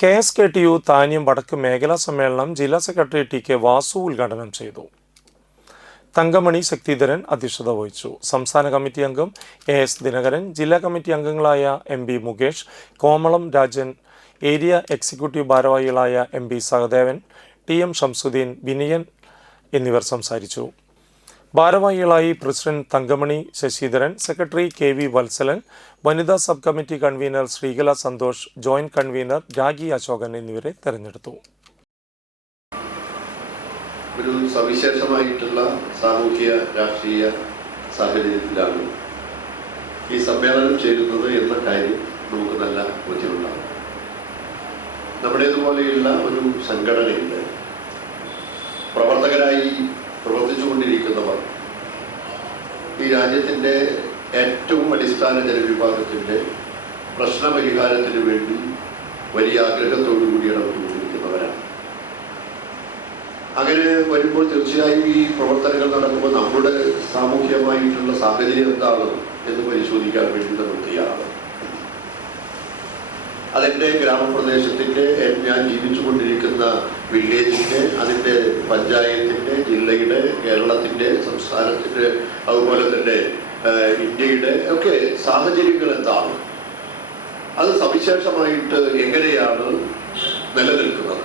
KSKTU Thanyam വടക്ക് മേഖലാ സമ്മേളനം ജില്ലാ സെക്രട്ടറി ടി കെ വാസു ഉദ്ഘാടനം ചെയ്തു. തങ്കമണി ശക്തിധരൻ അധ്യക്ഷത വഹിച്ചു. സംസ്ഥാന കമ്മിറ്റി അംഗം AS ദിനകരൻ, ജില്ലാ കമ്മിറ്റി അംഗങ്ങളായ MB Mukesh, Komalam Rajan, area executive ഭാരവാഹികളായ MB സഹദേവൻ, TM ഷംസുദ്ദീൻ, വിനയൻ എന്നിവർ സംസാരിച്ചു. ഭാരവാഹികളായി president Thankamani Sasidharan, secretary KV Valsalan, വനിതാ sub committee convener Sreekala Santhosh, joint convener Ragi Ashokan എന്നിവരെ തെരഞ്ഞെടുത്തു. ഒരു സവിശേഷമായിട്ടുള്ള സാമൂഹിക രാഷ്ട്രീയ സാഹചര്യത്തിലാണ് ഈ സമ്മേളനം ചേരുന്നത് എന്ന കാര്യം നമുക്ക് നല്ല ബോധ്യമുണ്ടാകും. നമ്മുടേതുപോലെയുള്ള ഒരു സംഘടനയിൽ പ്രവർത്തകരായി പ്രവർത്തിച്ചുകൊണ്ടിരിക്കുന്നവർ ഈ രാജ്യത്തിൻ്റെ ഏറ്റവും അടിസ്ഥാന ജനവിഭാഗത്തിൻ്റെ പ്രശ്നപരിഹാരത്തിന് വേണ്ടി വലിയ ആഗ്രഹത്തോടു കൂടി ഇടപെട്ടുകൊണ്ടിരിക്കുന്നവരാണ്. അങ്ങനെ വരുമ്പോൾ തീർച്ചയായും ഈ പ്രവർത്തനങ്ങൾ നടക്കുമ്പോൾ നമ്മുടെ സാമൂഹ്യമായിട്ടുള്ള സാഹചര്യം എന്താണ് എന്ന് പരിശോധിക്കാൻ വേണ്ടി നമ്മൾ തയ്യാറാണ്. അതിൻ്റെ ഗ്രാമപ്രദേശത്തിൻ്റെ, ഞാൻ ജീവിച്ചുകൊണ്ടിരിക്കുന്ന വില്ലേജിൻ്റെ, അതിൻ്റെ പഞ്ചായത്തിൻ്റെ, ജില്ലയുടെ, കേരളത്തിൻ്റെ, സംസ്ഥാനത്തിൻ്റെ, അതുപോലെ തന്നെ ഇന്ത്യയുടെ ഒക്കെ സാഹചര്യങ്ങൾ എന്താണ്, അത് സവിശേഷമായിട്ട് എങ്ങനെയാണ് നിലനിൽക്കുന്നത്.